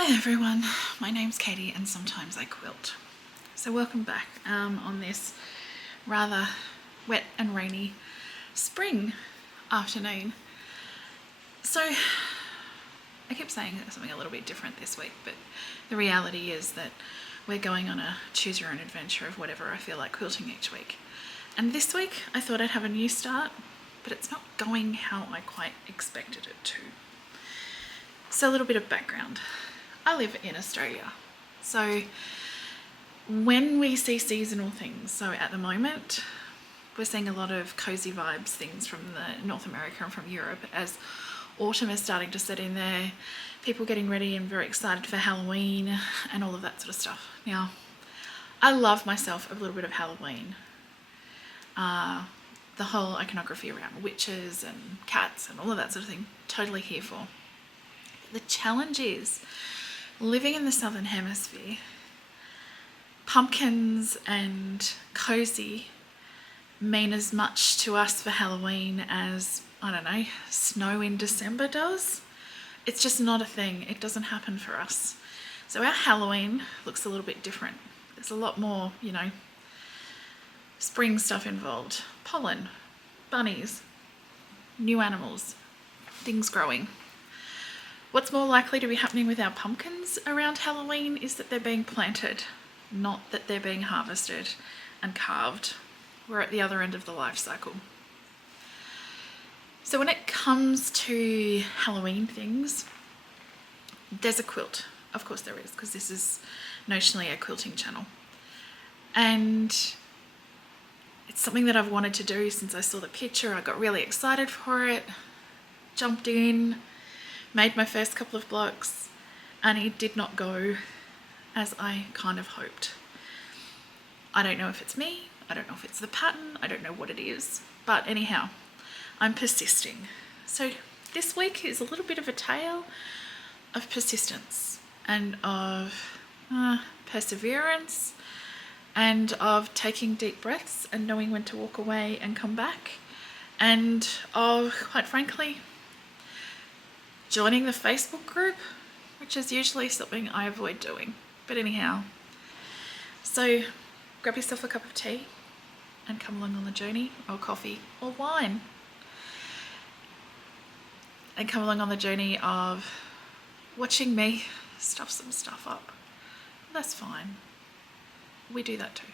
Hi everyone, my name's Katie and sometimes I quilt. So welcome back on this rather wet and rainy spring afternoon. So I keep saying something a little bit different this week, but the reality is that we're going on a choose your own adventure of whatever I feel like quilting each week. And this week I thought I'd have a new start, but it's not going how I quite expected it to. So a little bit of background. I live in Australia, so when we see seasonal things, so at the moment we're seeing a lot of cozy vibes things from the North America and from Europe as autumn is starting to set in there, people getting ready and very excited for Halloween and all of that sort of stuff. Now, I love myself a little bit of Halloween. The whole iconography around witches and cats and all of that sort of thing, totally here for. The challenge is, living in the Southern Hemisphere, pumpkins and cozy mean as much to us for Halloween as, I don't know, snow in December does. It's just not a thing. It doesn't happen for us. So our Halloween looks a little bit different. There's a lot more, spring stuff involved. Pollen, bunnies, new animals, things growing. What's more likely to be happening with our pumpkins around Halloween is that they're being planted, not that they're being harvested and carved. We're at the other end of the life cycle. So when it comes to Halloween things, there's a quilt. Of course there is, because this is notionally a quilting channel. And it's something that I've wanted to do since I saw the picture. I got really excited for it, jumped in, made my first couple of blocks, and it did not go as I kind of hoped. I don't know if it's me, I don't know if it's the pattern, I don't know what it is, but anyhow, I'm persisting. So this week is a little bit of a tale of persistence and of perseverance and of taking deep breaths and knowing when to walk away and come back, and of, quite frankly, joining the Facebook group, which is usually something I avoid doing. But anyhow, so grab yourself a cup of tea and come along on the journey, or coffee, or wine. And come along on the journey of watching me stuff some stuff up. That's fine. We do that too.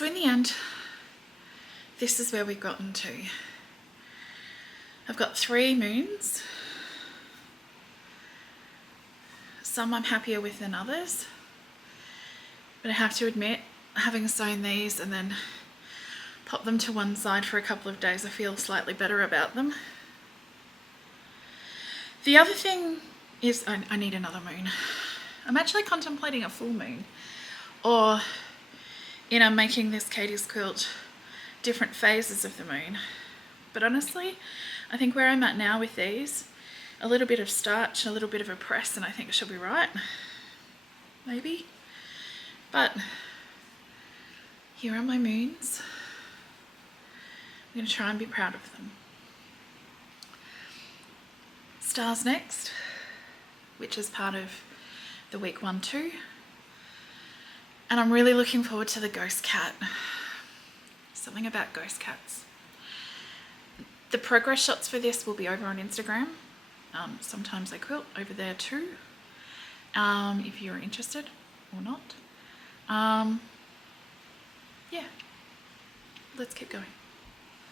So in the end, this is where we've gotten to. I've got 3 moons. Some I'm happier with than others. But I have to admit, having sewn these and then pop them to one side for a couple of days, I feel slightly better about them. The other thing is I need another moon. I'm actually contemplating a full moon, or I'm making this Katie's quilt different phases of the moon. But honestly, I think where I'm at now with these, a little bit of starch, a little bit of a press, and I think it should be right. Maybe. But here are my moons. I'm going to try and be proud of them. Stars next, which is part of the week 1-2. And I'm really looking forward to the ghost cat. Something about ghost cats. The progress shots for this will be over on Instagram. Sometimes I quilt over there too, if you're interested or not. Yeah, let's keep going.